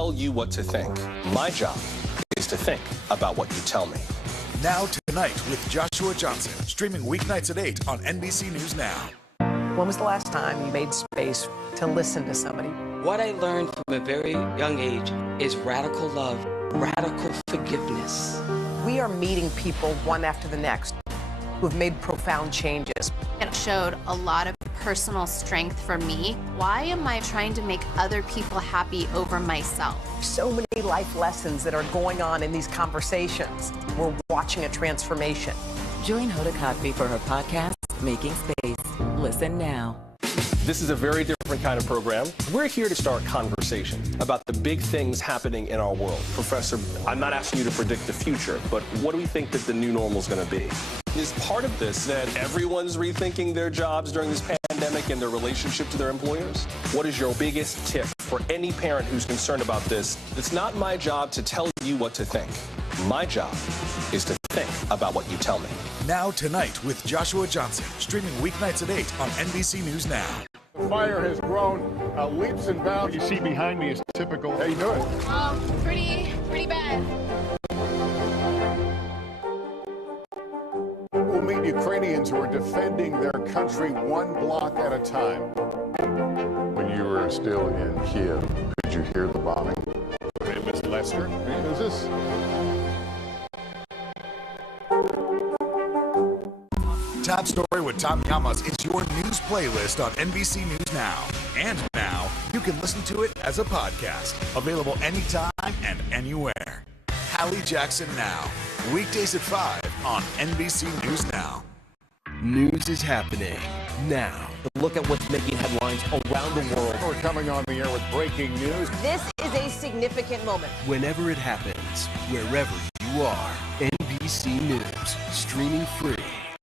tell you what to think. My job is to think about what you tell me. Now Tonight with Joshua Johnson, streaming weeknights at 8 on NBC News Now. When was the last time you made space to listen to somebody? What I learned from a very young age is radical love, radical forgiveness. We are meeting people one after the next who have made profound changes. It showed a lot of personal strength for me. Why am I trying to make other people happy over myself? So many life lessons that are going on in these conversations. We're watching a transformation. Join Hoda Kotb for her podcast, Making Space. Listen now. This is a very different kind of program. We're here to start conversation about the big things happening in our world. Professor, I'm not asking you to predict the future, but what do we think that the new normal is going to be? Is part of this that everyone's rethinking their jobs during this pandemic and their relationship to their employers? What is your biggest tip for any parent who's concerned about this? It's not my job to tell you what to think. My job is to think about what you tell me. Now Tonight with Joshua Johnson, streaming weeknights at 8 on NBC News Now. The fire has grown leaps and bounds. You see behind me is typical. How you doing? Pretty bad. We'll meet Ukrainians who are defending their country one block at a time. When you were still in Kiev, could you hear the bombing? Hey, Miss Lester, who's this? Top Story with Tom Llamas is your news playlist on NBC News Now. And now, you can listen to it as a podcast. Available anytime and anywhere. Hallie Jackson Now. Weekdays at 5 on NBC News Now. News is happening now. Look at what's making headlines around the world. We're coming on the air with breaking news. This is a significant moment. Whenever it happens, wherever you are, NBC News, streaming free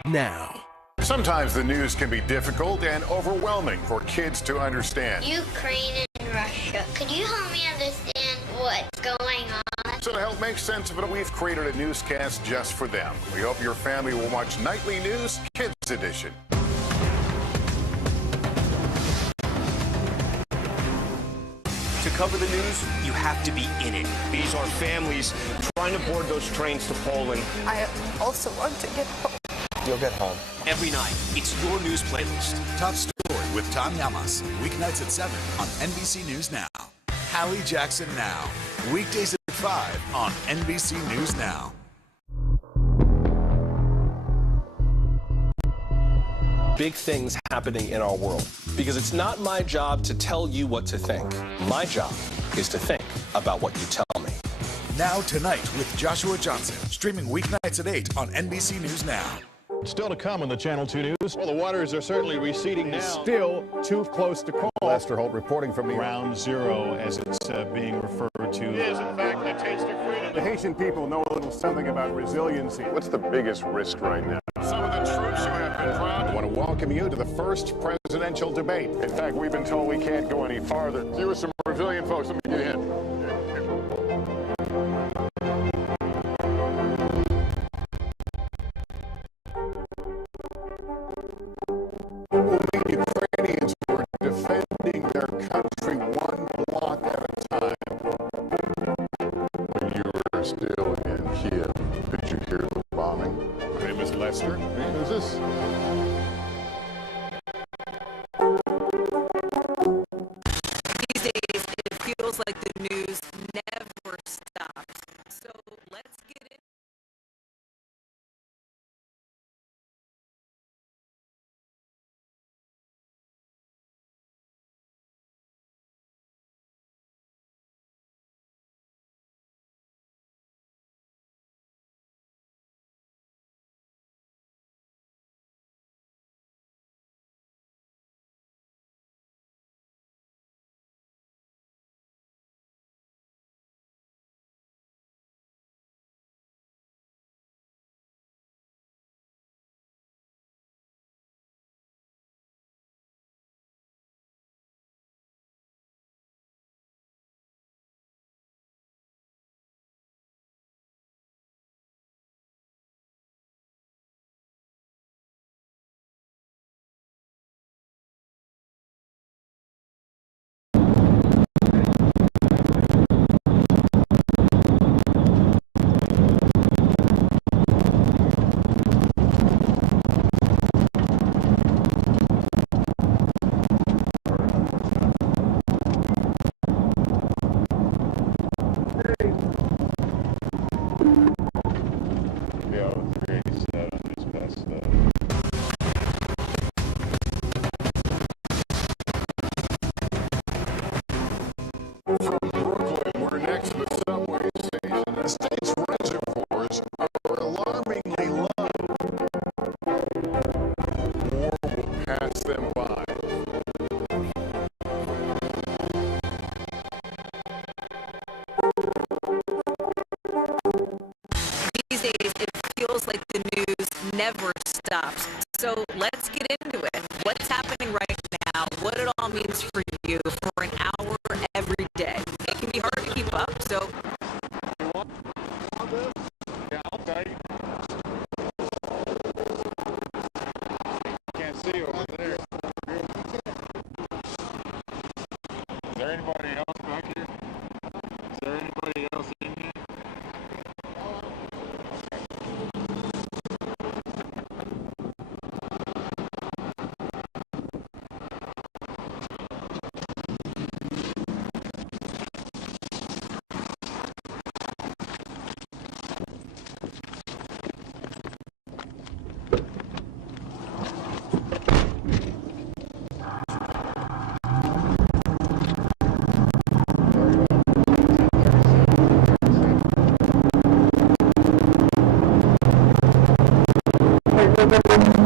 now. Sometimes the news can be difficult and overwhelming for kids to understand. Ukraine and Russia. Could you help me understand what's going on? So to help make sense of it, we've created a newscast just for them. We hope your family will watch Nightly News Kids Edition. To cover the news, you have to be in it. These are families trying to board those trains to Poland. I also want to get home. You'll get home. Every night, it's your news playlist. Top Story with Tom Llamas. Weeknights at 7 on NBC News Now. Hallie Jackson Now. Weekdays at 5 on NBC News Now. Big things happening in our world. Because it's not my job to tell you what to think. My job is to think about what you tell me. Now Tonight with Joshua Johnson, streaming weeknights at 8 on NBC News Now. Still to come on the Channel 2 News. Well, the waters are certainly receding now. Still too close to call. Lester Holt reporting from the Ground Zero, as it's being referred to. It is, in fact, a taste of freedom. The Haitian people know a little something about resiliency. What's the biggest risk right now? Some of the troops who have been proud. I want to welcome you to the first presidential debate. In fact, we've been told we can't go any farther. You with some resilient folks, let me get in. Ukrainians who are defending their country one block at a time. When you were still in Kiev, could you hear the bombing? Hey, Miss Lester, who's this? These days, it feels like the news never stops. So let's get in. stops. So let's get into it. What's happening right now? What it all means for you for an hour every day. It can be hard to keep up, so. Yeah, I'll tell you. Can't see over there. Is there anybody else back here? Is there anybody else in here? Thank you.